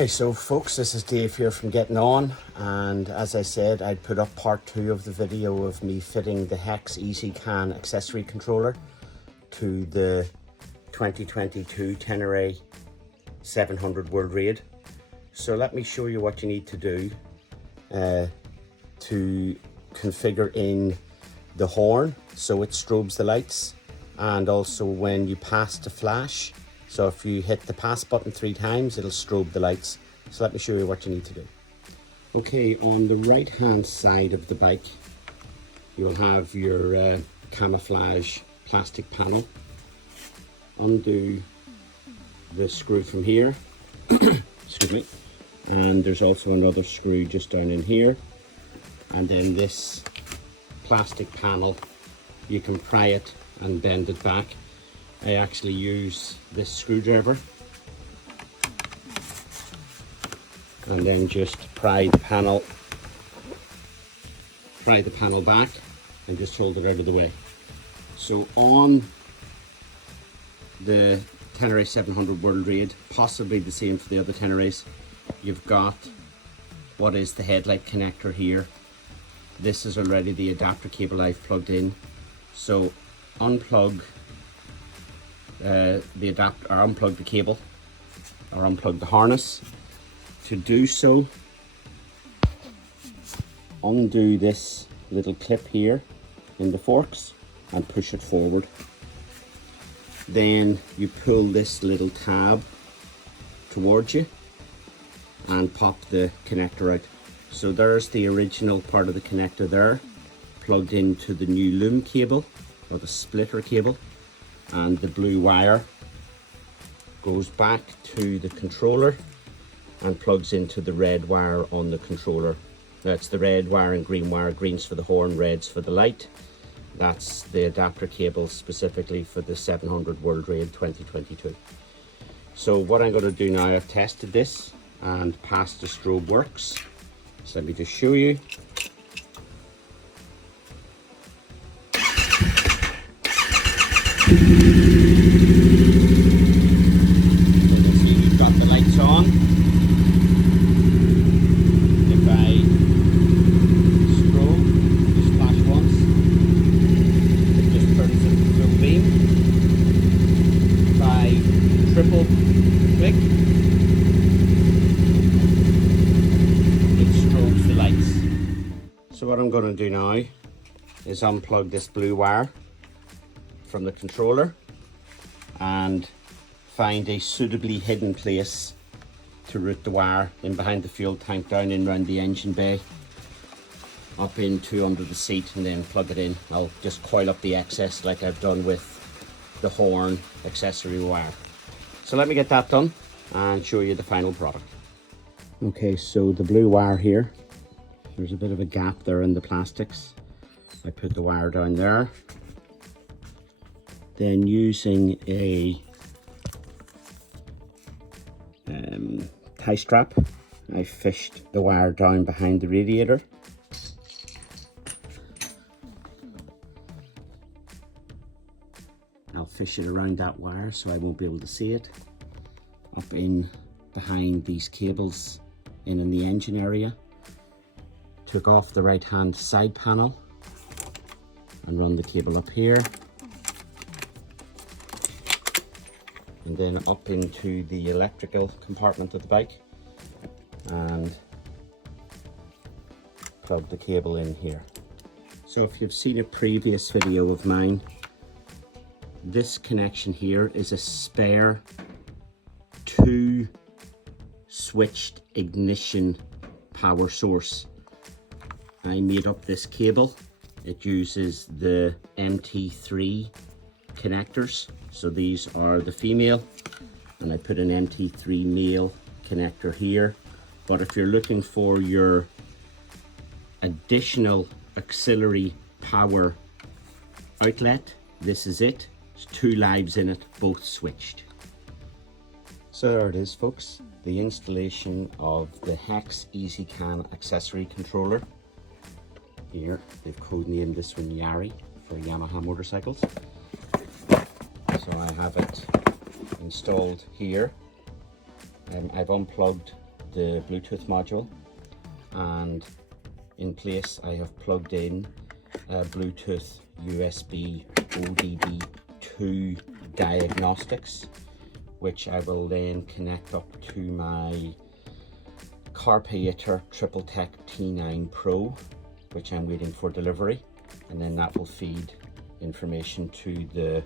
Hey, so folks, this is Dave here from Getting On, and as I said, I'd put up part 2 of the video of me fitting the Hex EasyCan accessory controller to the 2022 Tenere 700 World Raid. So let me show you what you need to do to configure in the horn so it strobes the lights, and also when you pass the flash. So if you hit the pass button 3 times, it'll strobe the lights. So let me show you what you need to do. Okay, on the right hand side of the bike, you'll have your camouflage plastic panel. Undo the screw from here, excuse me, and there's also another screw just down in here. And then this plastic panel, you can pry it and bend it back. I actually use this screwdriver and then just pry the panel back and just hold it out of the way. So on the Tenere 700 World Raid, possibly the same for the other Teneres, you've got what is the headlight connector here. This is already the adapter cable I've plugged in. So unplug the adapter, or unplug the cable, or unplug the harness. To do so, undo this little clip here in the forks and push it forward. Then you pull this little tab towards you and pop the connector out. So there's the original part of the connector there, plugged into the new loom cable, or the splitter cable. And the blue wire goes back to the controller and plugs into the red wire on the controller. That's the red wire and green wire. Green's for the horn, red's for the light. That's the adapter cable specifically for the 700 World Raid 2022. So what I'm going to do now, I've tested this and passed the strobe works. So let me just show you. Triple click, it strobes the lights. So what I'm going to do now is unplug this blue wire from the controller and find a suitably hidden place to route the wire in behind the fuel tank, down in around the engine bay, up into under the seat, and then plug it in. I'll just coil up the excess like I've done with the horn accessory wire. So let me get that done and show you the final product. Okay, so the blue wire here, there's a bit of a gap there in the plastics. I put the wire down there. Then using a tie strap, I fished the wire down behind the radiator. I'll fish it around that wire so I won't be able to see it. Up in behind these cables in the engine area. Took off the right hand side panel and run the cable up here. And then up into the electrical compartment of the bike and plug the cable in here. So if you've seen a previous video of mine, this connection here is a spare 2 switched ignition power source. I made up this cable. It uses the MT3 connectors. So these are the female, and I put an MT3 male connector here. But if you're looking for your additional auxiliary power outlet, this is it. 2 lives in it, both switched. So there it is, folks, the installation of the Hex EasyCan accessory controller. Here they've codenamed this one Yari for Yamaha motorcycles. So I have it installed here. I've unplugged the Bluetooth module, and in place I have plugged in Bluetooth USB ODD2 diagnostics, which I will then connect up to my Carpator Triple Tech T9 Pro, which I'm waiting for delivery, and then that will feed information to the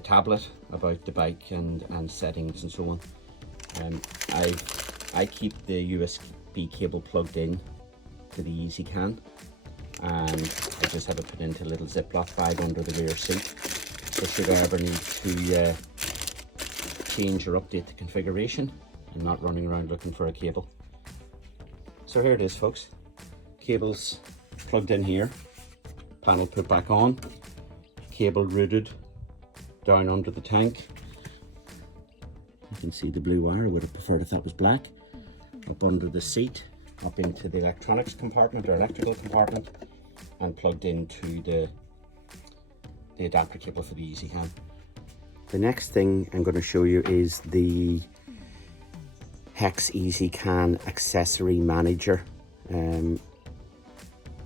tablet about the bike and settings and so on. I keep the USB cable plugged in to the EasyCan, and I just have it put into a little Ziploc bag under the rear seat. So should I ever need to change or update the configuration, I'm not running around looking for a cable. So here it is, folks. Cables plugged in here, panel put back on, cable routed down under the tank. You can see the blue wire. I would have preferred if that was black. Up under the seat, up into the electronics compartment or electrical compartment, and plugged into the adapter cable for the EasyCan. The next thing I'm going to show you is the Hex EasyCan accessory manager.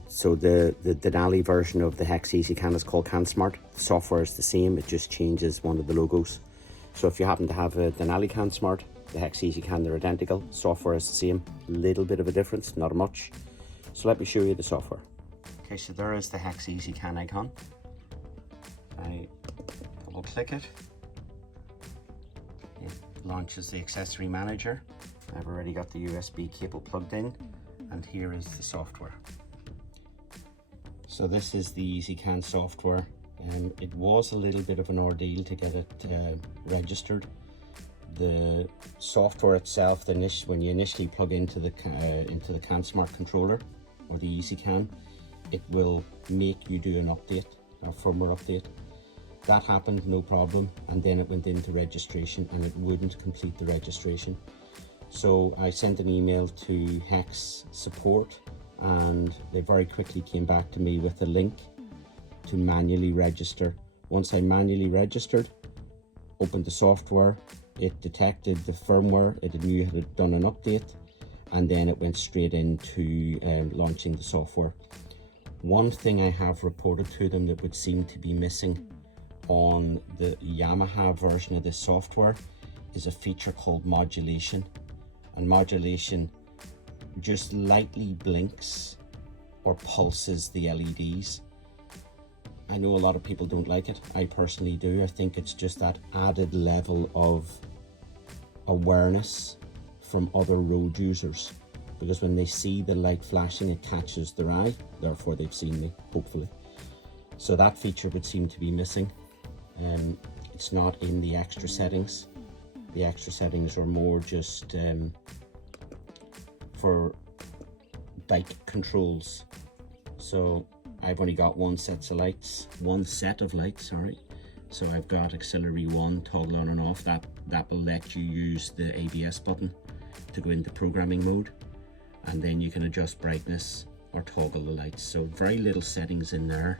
So the Denali version of the Hex EasyCan is called CanSmart. The software is the same, it just changes one of the logos. So if you happen to have a Denali CanSmart, the Hex EasyCan, they're identical. Software is the same, little bit of a difference, not much. So let me show you the software. Okay, so there is the Hex EasyCan icon. I double click it. It launches the accessory manager. I've already got the USB cable plugged in, and here is the software. So this is the EasyCan software. It was a little bit of an ordeal to get it registered. The software itself, when you initially plug into the CanSmart controller or the EasyCan, it will make you do an update, a firmware update. That happened, no problem, and then it went into registration and it wouldn't complete the registration. So I sent an email to Hex support, and they very quickly came back to me with a link to manually register. Once I manually registered, opened the software, it detected the firmware, it knew it had done an update, and then it went straight into launching the software. One thing I have reported to them that would seem to be missing on the Yamaha version of this software is a feature called modulation. And modulation just lightly blinks or pulses the LEDs. I know a lot of people don't like it. I personally do. I think it's just that added level of awareness from other road users, because when they see the light flashing, it catches their eye, therefore they've seen me, hopefully. So that feature would seem to be missing. It's not in the extra settings. The extra settings are more just for bike controls. So I've only got one set of lights, sorry. So I've got auxiliary 1, toggle on and off. That will let you use the ABS button to go into programming mode, and then you can adjust brightness or toggle the lights. So very little settings in there.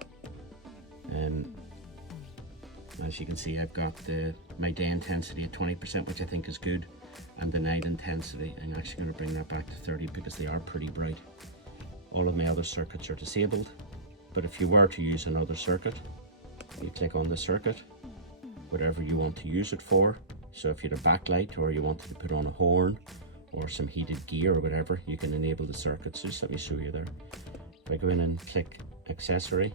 As you can see, I've got my day intensity at 20%, which I think is good, and the night intensity, I'm actually going to bring that back to 30 because they are pretty bright. All of my other circuits are disabled, but if you were to use another circuit, you click on the circuit, whatever you want to use it for. So if you had a backlight, or you wanted to put on a horn or some heated gear or whatever, you can enable the circuit. So just let me show you there. If I go in and click accessory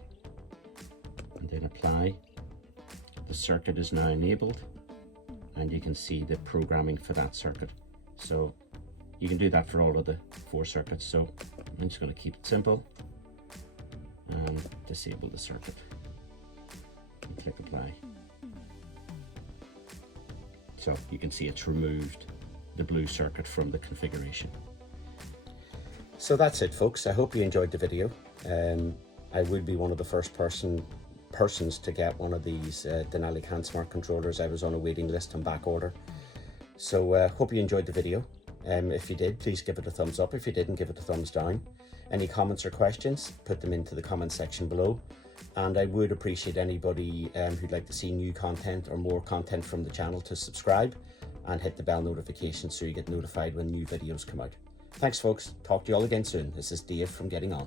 and then apply, the circuit is now enabled, and you can see the programming for that circuit. So you can do that for all of the 4 circuits. So I'm just going to keep it simple and disable the circuit and click apply. So you can see it's removed the blue circuit from the configuration. So that's it, folks. I hope you enjoyed the video. I will be one of the first persons to get one of these Denali CanSmart controllers. I was on a waiting list on back order. So hope you enjoyed the video. If you did, please give it a thumbs up. If you didn't, give it a thumbs down. Any comments or questions, put them into the comment section below. And I would appreciate anybody who'd like to see new content or more content from the channel to subscribe and hit the bell notification so you get notified when new videos come out. Thanks folks, talk to you all again soon. This is Dave from Getting On.